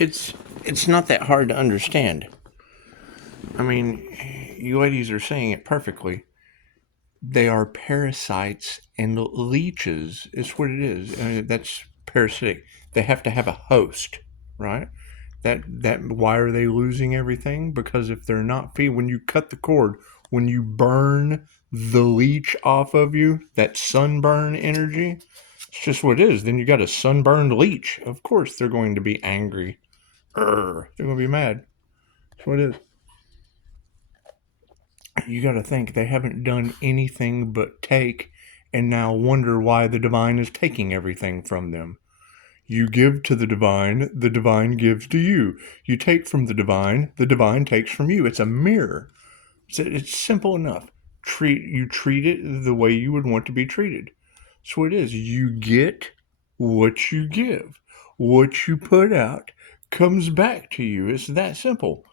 it's not that hard to understand. I mean, you ladies are saying it perfectly. They are parasites and leeches. It's what it is. I mean, that's parasitic. They have to have a host, right? That why are they losing everything? Because if they're not feed, when you cut the cord, when you burn the leech off of you, that sunburn energy, it's just what it is. Then you got a sunburned leech. Of course, they're going to be angry. They're going to be mad. That's what it is. You got to think they haven't done anything but take, and now wonder why the divine is taking everything from them. You give to the divine gives to you. You take from the divine takes from you. It's a mirror. It's simple enough. You treat it the way you would want to be treated. So it is. You get what you give. What you put out comes back to you. It's that simple.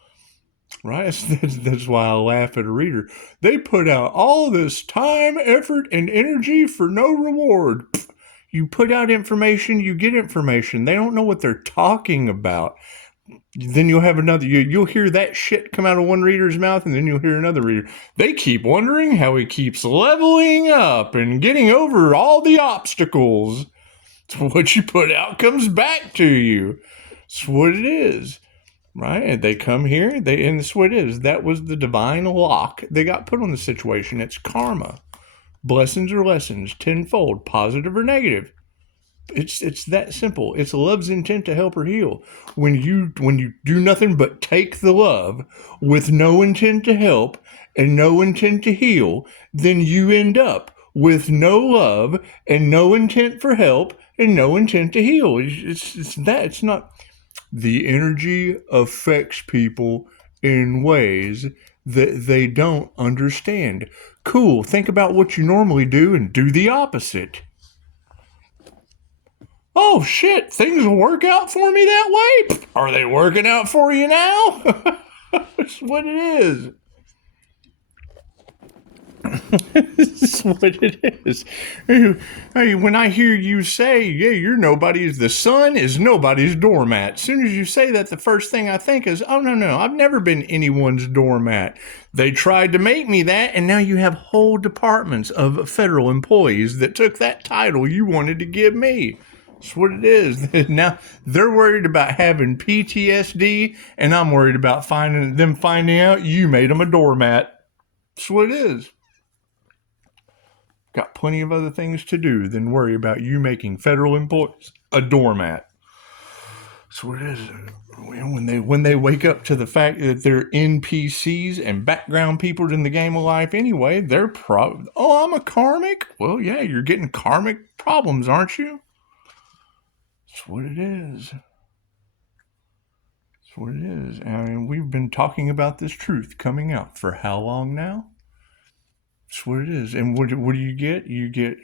Right? That's why I laugh at a reader. They put out all this time, effort, and energy for no reward. You put out information, you get information. They don't know what they're talking about. Then you'll have another, you'll hear that shit come out of one reader's mouth, and then you'll hear another reader. They keep wondering how he keeps leveling up and getting over all the obstacles. So what you put out comes back to you. It's what it is. Right? And they come here, and that's what it is. That was the divine lock they got put on the situation. It's karma. Blessings or lessons, tenfold, positive or negative. It's that simple. It's love's intent to help or heal. When you do nothing but take the love with no intent to help and no intent to heal, then you end up with no love and no intent for help and no intent to heal. It's not. The energy affects people in ways that they don't understand. Cool. Think about what you normally do and do the opposite. Oh shit, things will work out for me that way? Are they working out for you now? That's what it is. This is what it is. Hey, when I hear you say, yeah, the sun is nobody's doormat. As soon as you say that, the first thing I think is, oh, no, I've never been anyone's doormat. They tried to make me that, and now you have whole departments of federal employees that took that title you wanted to give me. That's what it is. Now, they're worried about having PTSD, and I'm worried about finding out you made them a doormat. That's what it is. Got plenty of other things to do than worry about you making federal employees a doormat. So it is. When they wake up to the fact that they're NPCs and background people in the game of life anyway, they're oh, I'm a karmic? Well, yeah, you're getting karmic problems, aren't you? That's what it is. That's what it is. I mean, we've been talking about this truth coming out for how long now? That's what it is. And what do you get? You get,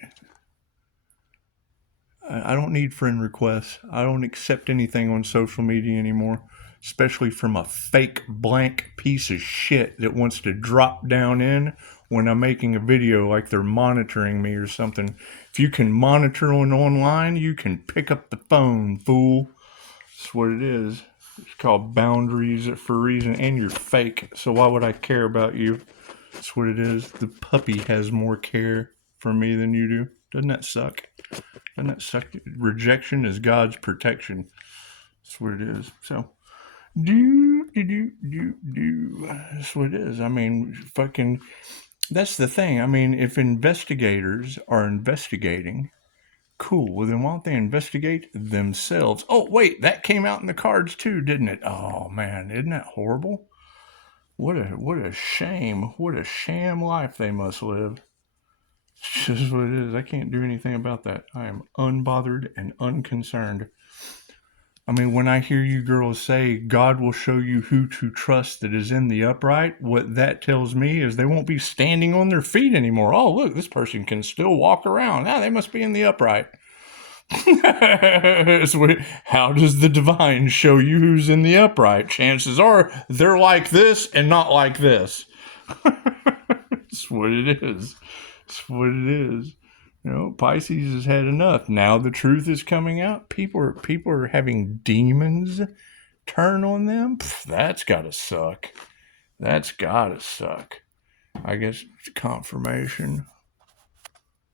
I don't need friend requests. I don't accept anything on social media anymore, especially from a fake blank piece of shit that wants to drop down in when I'm making a video like they're monitoring me or something. If you can monitor online, you can pick up the phone, fool. That's what it is. It's called boundaries for a reason, and you're fake, so why would I care about you? That's what it is. The puppy has more care for me than you do. Doesn't that suck? Doesn't that suck? Rejection is God's protection. That's what it is. So, that's what it is. I mean, fucking, that's the thing. I mean, if investigators are investigating, cool. Well, then why don't they investigate themselves? Oh, wait, that came out in the cards too, didn't it? Oh, man, isn't that horrible? What a shame. What a sham life they must live. It's just what it is. I can't do anything about that. I am unbothered and unconcerned. I mean, when I hear you girls say God will show you who to trust that is in the upright, what that tells me is they won't be standing on their feet anymore. Oh, look, this person can still walk around. Now they must be in the upright. How does the divine show you who's in the upright? Chances are they're like this and not like this. That's what it is. That's what it is. You know, Pisces has had enough. Now the truth is coming out. People are having demons turn on them? That's gotta suck. That's gotta suck. I guess it's confirmation.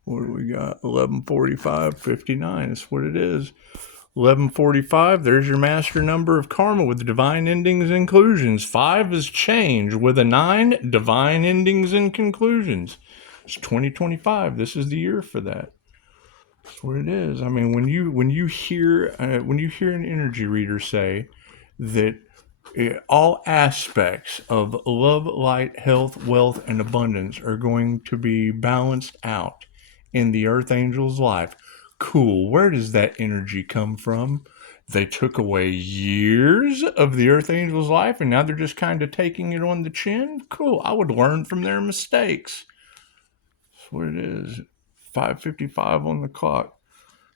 What do we got? 11:45:59. That's what it is. 11:45. There's your master number of karma with divine endings and conclusions. 5 is change with a 9. Divine endings and conclusions. It's 2025. This is the year for that. That's what it is. I mean, when you hear an energy reader say that all aspects of love, light, health, wealth, and abundance are going to be balanced out in the Earth Angel's life. Cool. Where does that energy come from? They took away years of the Earth Angel's life and now they're just kind of taking it on the chin? Cool. I would learn from their mistakes. That's what it is. 5:55 on the clock.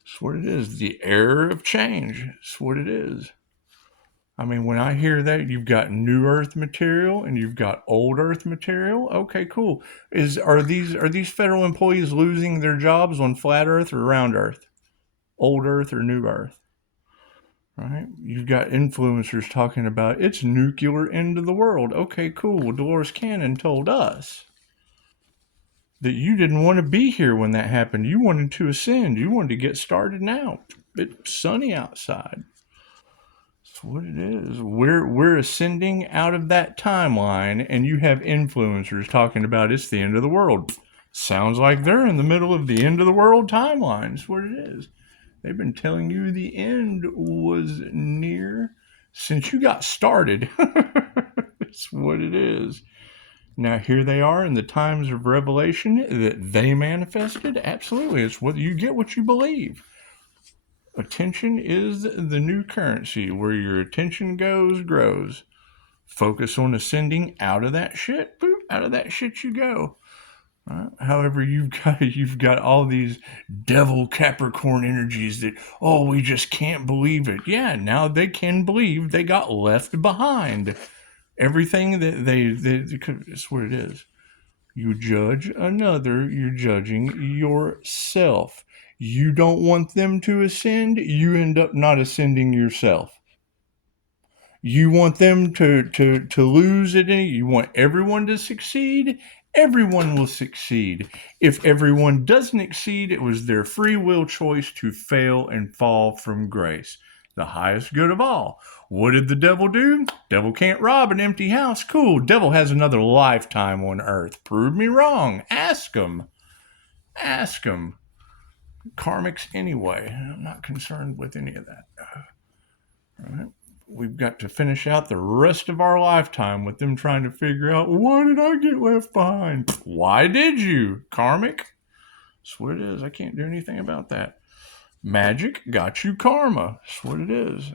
That's what it is. The era of change. That's what it is. I mean, when I hear that, you've got new Earth material and you've got old Earth material. Okay, cool. Are these federal employees losing their jobs on flat Earth or round Earth, old Earth or new Earth? Right? You've got influencers talking about it's nuclear end of the world. Okay, cool. Well, Dolores Cannon told us that you didn't want to be here when that happened. You wanted to ascend. You wanted to get started now. It's sunny outside. That's what it is. We're ascending out of that timeline, and you have influencers talking about it's the end of the world. Sounds like they're in the middle of the end of the world timeline. That's what it is. They've been telling you the end was near since you got started. That's what it is. Now here they are in the times of revelation that they manifested. Absolutely, it's what you get what you believe. Attention is the new currency. Where your attention goes, grows. Focus on ascending out of that shit. Boop, out of that shit you go. Right? However, you've got all these devil Capricorn energies that we just can't believe it. Yeah, now they can believe they got left behind. Everything that's what it is. You judge another, you're judging yourself. You don't want them to ascend, you end up not ascending yourself. You want them to lose at any, you want everyone to succeed, everyone will succeed. If everyone doesn't exceed, it was their free will choice to fail and fall from grace. The highest good of all. What did the devil do? Devil can't rob an empty house. Cool. Devil has another lifetime on earth. Prove me wrong. Ask him. Ask him. Karmics anyway. I'm not concerned with any of that. All right. We've got to finish out the rest of our lifetime with them trying to figure out, why did I get left behind? Why did you? Karmic? That's what it is. I can't do anything about that. Magic got you karma. That's what it is.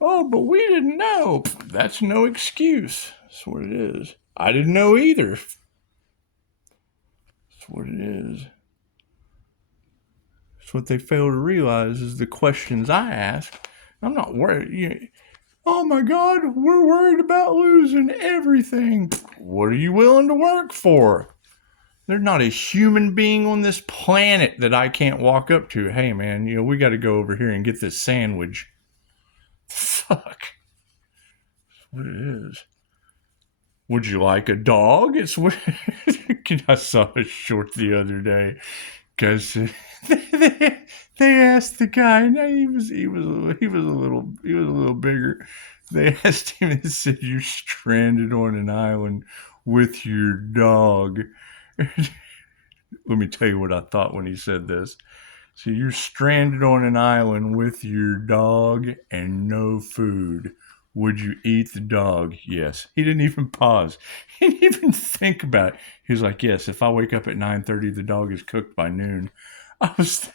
Oh, but we didn't know. That's no excuse. That's what it is. I didn't know either. That's what it is. That's what they fail to realize is the questions I ask. I'm not worried. Oh my God, we're worried about losing everything. What are you willing to work for? There's not a human being on this planet that I can't walk up to. Hey man, we got to go over here and get this sandwich. Fuck. That's what it is. Would you like a dog? It's what I saw a short the other day because they asked the guy. Now he was a little bigger. They asked him. They said, "You're stranded on an island with your dog." Let me tell you what I thought when he said this. So you're stranded on an island with your dog and no food. Would you eat the dog? Yes. He didn't even pause. He didn't even think about it. He was like, yes, if I wake up at 9:30, the dog is cooked by noon. I was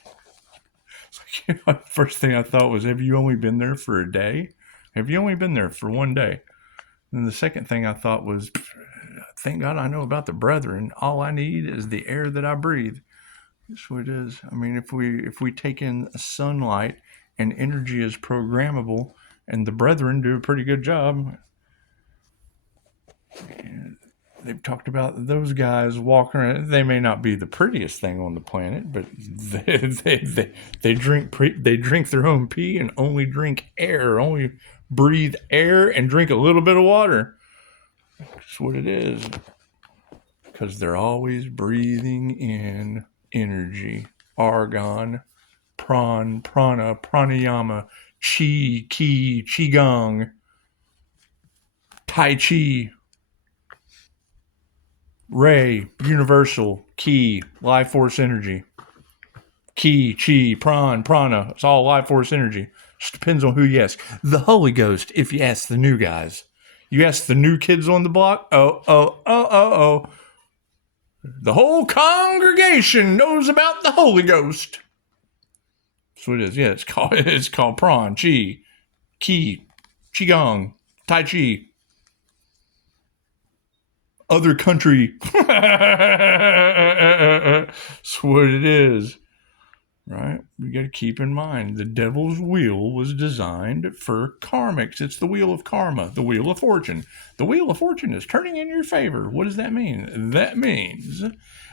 like, first thing I thought was, have you only been there for a day? Have you only been there for one day? And the second thing I thought was, thank God I know about the brethren. All I need is the air that I breathe. That's what it is. I mean, if we take in sunlight and energy is programmable, and the brethren do a pretty good job, they've talked about those guys walking around. They may not be the prettiest thing on the planet, but they drink their own pee and only drink air, only breathe air and drink a little bit of water. That's what it is. Because they're always breathing in energy, argon, prana, pranayama, chi, ki, qigong, tai chi, ray, universal, ki, life force energy. Ki, chi, prana, it's all life force energy. Just depends on who you ask. The Holy Ghost, if you ask the new guys. You ask the new kids on the block, oh. The whole congregation knows about the Holy Ghost. That's what it is. Yeah, it's called Pran, Chi, Ki, Qigong, Tai Chi. Other country. That's what it is. Right? You got to keep in mind, the devil's wheel was designed for karmics. It's the wheel of karma, the wheel of fortune. The wheel of fortune is turning in your favor. What does that mean? That means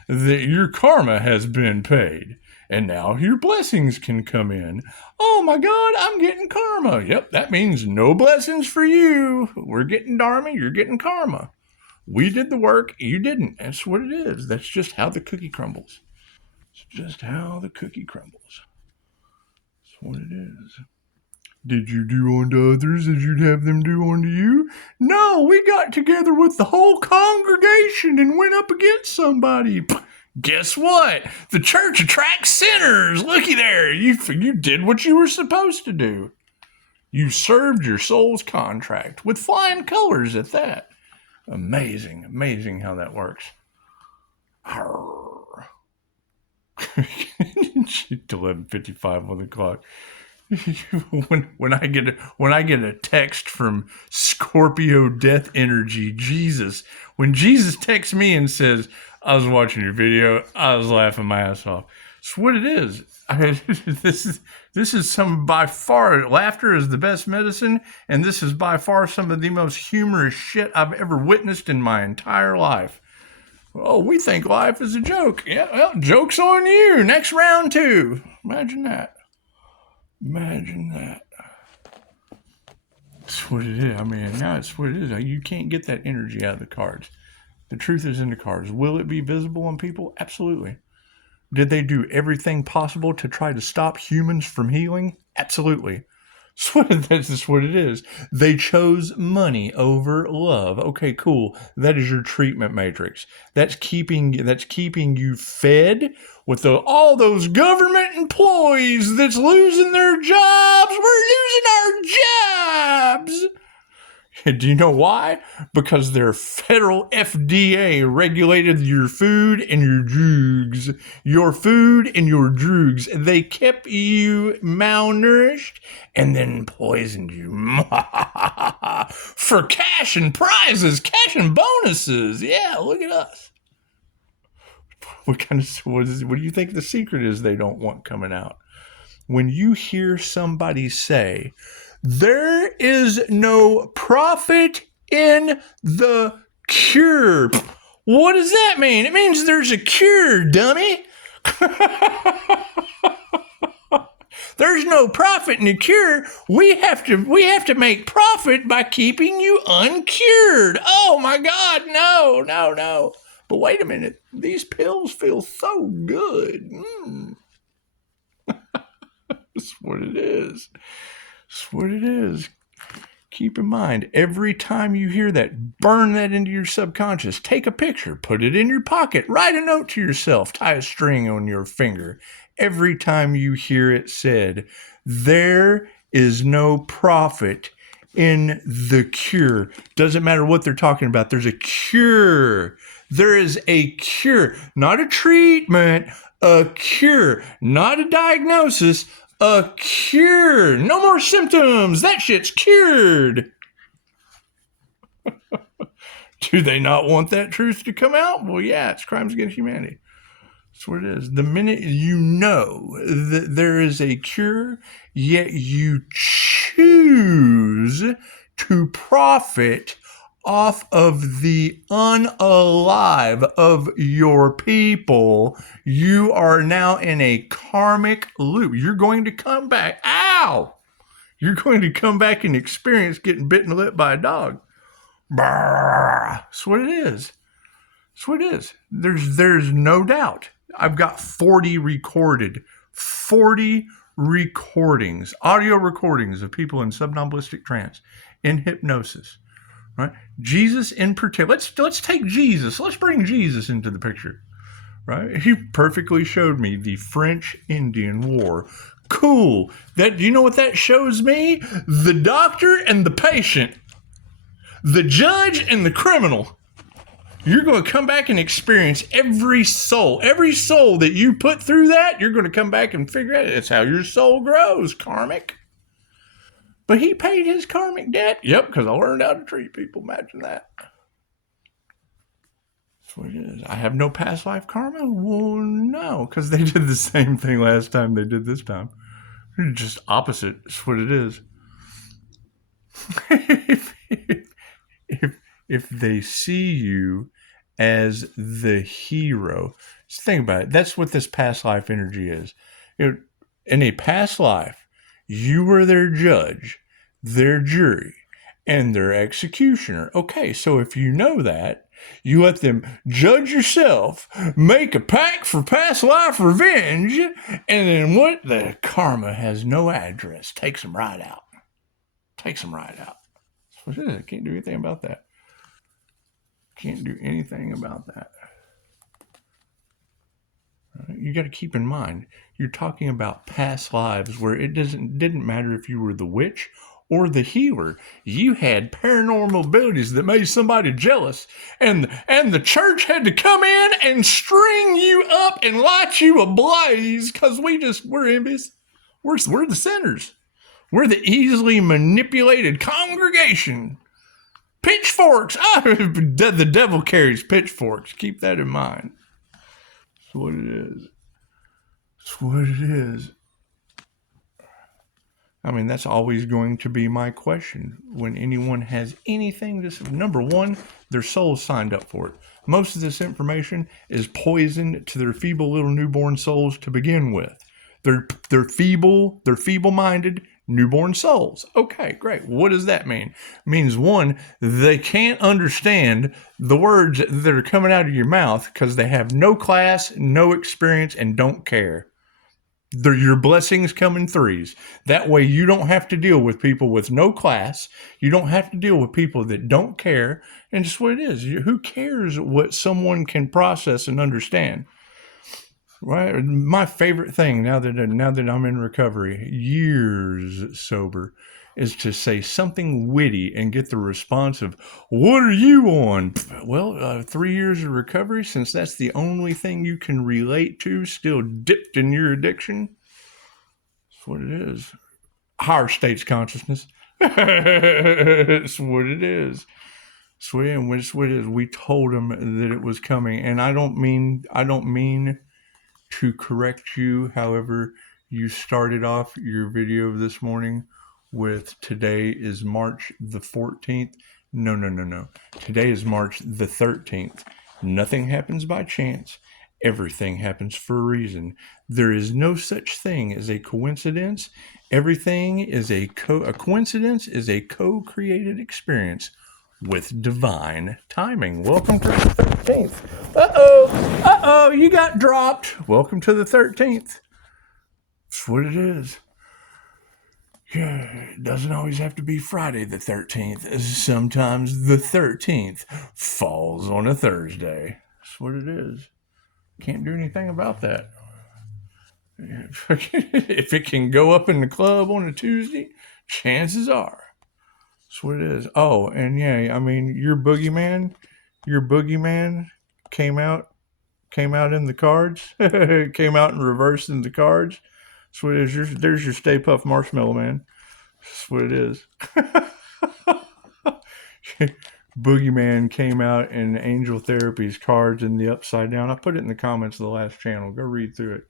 that your karma has been paid, and now your blessings can come in. Oh my God, I'm getting karma. Yep, that means no blessings for you. We're getting dharma, you're getting karma. We did the work, you didn't. That's what it is. That's just how the cookie crumbles. It's just how the cookie crumbles. That's what it is. Did you do unto others as you'd have them do unto you? No, we got together with the whole congregation and went up against somebody. Guess what? The church attracts sinners. Looky there. You did what you were supposed to do. You served your soul's contract with flying colors at that. Amazing how that works. Arr. 11:55 on the clock. when I get a text from Scorpio Death Energy, Jesus. When Jesus texts me and says, "I was watching your video, I was laughing my ass off." It's what it is. This is some, by far, laughter is the best medicine, and this is by far some of the most humorous shit I've ever witnessed in my entire life. Oh, we think life is a joke. Yeah, well, joke's on you. Next round 2. Imagine that. That's what it is. I mean, now it's what it is. You can't get that energy out of the cards. The truth is in the cards. Will it be visible on people? Absolutely. Did they do everything possible to try to stop humans from healing? Absolutely. That's just what it is. They chose money over love. Okay, cool. That is your treatment matrix. That's keeping you fed with all those government employees that's losing their jobs. We're losing our jobs. Do you know why? Because their federal FDA regulated your food and your drugs. Your food and your drugs. They kept you malnourished and then poisoned you for cash and prizes, cash and bonuses. Yeah, look at us. What do you think the secret is they don't want coming out? When you hear somebody say, "There is no profit in the cure." What does that mean? It means there's a cure, dummy. There's no profit in the cure. We have to make profit by keeping you uncured. Oh my God, no. But wait a minute. These pills feel so good. That's what it is. That's what it is. Keep in mind, every time you hear that, burn that into your subconscious. Take a picture, put it in your pocket, write a note to yourself, tie a string on your finger. Every time you hear it said, there is no profit in the cure. Doesn't matter what they're talking about. There's a cure. There is a cure, not a treatment, a cure, not a diagnosis, a cure. No more symptoms. That shit's cured. Do they not want that truth to come out? Well, yeah, it's crimes against humanity. That's what it is. The minute you know that there is a cure, yet you choose to profit off of the unalive of your people, you are now in a karmic loop. You're going to come back. Ow! You're going to come back and experience getting bitten in the lip by a dog. That's what it is. That's what it is. There's no doubt. I've got 40 recorded. 40 recordings, audio recordings of people in somnambulistic trance, in hypnosis. Right? Jesus in particular. Let's take Jesus. Let's bring Jesus into the picture. Right? He perfectly showed me the French-Indian War. Cool. That, you know what that shows me? The doctor and the patient. The judge and the criminal. You're going to come back and experience every soul that you put through that. You're going to come back and figure out it's how your soul grows, karmic. But he paid his karmic debt. Yep, because I learned how to treat people. Imagine that. That's what it is. I have no past life karma? Well, no, because they did the same thing last time they did this time. They're just opposite. That's what it is. if they see you as the hero, just think about it. That's what this past life energy is. In a past life, you were their judge, their jury, and their executioner. Okay, so if you know that, you let them judge yourself, make a pact for past life revenge, and then what? The karma has no address. Takes them right out. Takes them right out. That's what it is. I can't do anything about that. Can't do anything about that. You got to keep in mind, you're talking about past lives where it didn't matter if you were the witch or the healer. You had paranormal abilities that made somebody jealous, and the church had to come in and string you up and light you ablaze because we're envious. We're the sinners. We're the easily manipulated congregation. Pitchforks. The devil carries pitchforks. Keep that in mind. That's what it is. That's what it is. I mean, that's always going to be my question when anyone has anything to say. Number one, their soul signed up for it. Most of this information is poison to their feeble little newborn souls to begin with. They're feeble-minded newborn souls. Okay, great. What does that mean? It means, one, they can't understand the words that are coming out of your mouth because they have no class, no experience, and don't care. Your blessings come in threes. That way you don't have to deal with people with no class. You don't have to deal with people that don't care. And just what it is. Who cares what someone can process and understand? Right? My favorite thing now that I'm in recovery, years sober, is to say something witty and get the response of, "What are you on?" Well, 3 years of recovery, since that's the only thing you can relate to, still dipped in your addiction. That's what it is. Higher states consciousness. That's what it is. It's what it is. We told them that it was coming, and I don't mean to correct you. However, you started off your video this morning with today is March the 14th. No. Today is March the 13th. Nothing happens by chance. Everything happens for a reason. There is no such thing as a coincidence. Everything is a coincidence is a co-created experience with divine timing. Welcome to the 13th. Uh-oh, you got dropped. Welcome to the 13th. That's what it is. Yeah, it doesn't always have to be Friday the 13th. Sometimes the 13th falls on a Thursday. That's what it is. Can't do anything about that. If it can go up in the club on a Tuesday, chances are. That's what it is. Oh, and yeah, I mean, your boogeyman came out in the cards. Came out in reverse in the cards. That's what it is. There's your Stay Puft Marshmallow Man. That's what it is. Boogeyman came out in Angel Therapy's cards in the upside down. I put it in the comments of the last channel. Go read through it.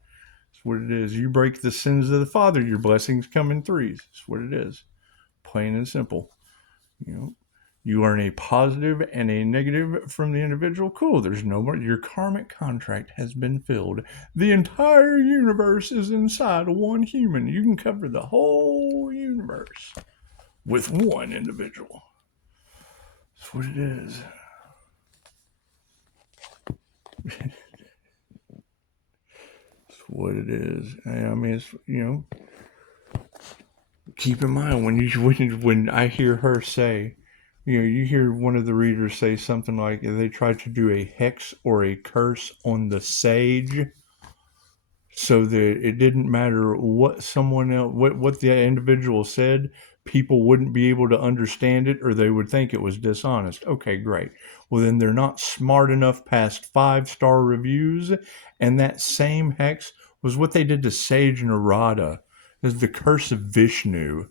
That's what it is. You break the sins of the Father, your blessings come in threes. That's what it is. Plain and simple. You know, You earn a positive and a negative from the individual. Cool. There's no more. Your karmic contract has been filled. The entire universe is inside of one human. You can cover the whole universe with one individual. That's what it is. That's what it is. I mean, it's, keep in mind when I hear her say, you hear one of the readers say something like they tried to do a hex or a curse on the sage, so that it didn't matter what someone else, what the individual said, people wouldn't be able to understand it, or they would think it was dishonest. Okay, great. Well, then they're not smart enough past 5-star reviews, and that same hex was what they did to Sage Narada, as the curse of Vishnu.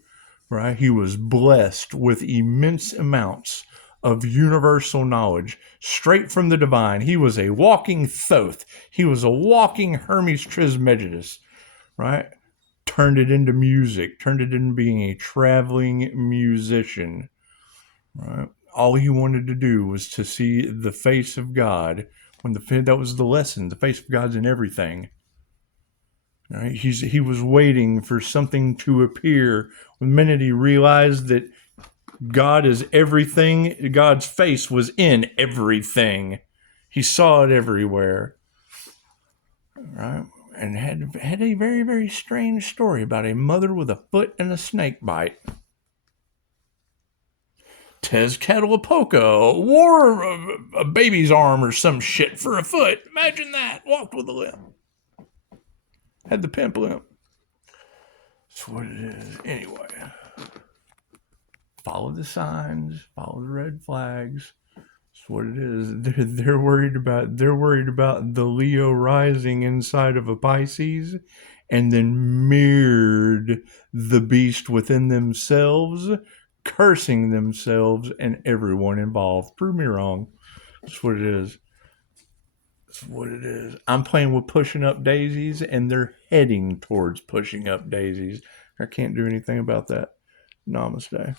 Right? He was blessed with immense amounts of universal knowledge straight from the divine. He was a walking Thoth. He was a walking Hermes Trismegistus, right? Turned it into music, turned it into being a traveling musician, right? All he wanted to do was to see the face of God. That was the lesson. The face of God's in everything. Right? He was waiting for something to appear. The minute he realized that God is everything, God's face was in everything. He saw it everywhere. Right? And had a very, very strange story about a mother with a foot and a snake bite. Tezcatlipoca wore a baby's arm or some shit for a foot. Imagine that. Walked with a limp. Had the pimp limp. That's what it is. Anyway. Follow the signs. Follow the red flags. That's what it is. They're worried about the Leo rising inside of a Pisces, and then mirrored the beast within themselves, cursing themselves and everyone involved. Prove me wrong. That's what it is. That's what it is. I'm playing with pushing up daisies, and they're heading towards pushing up daisies. I can't do anything about that. Namaste.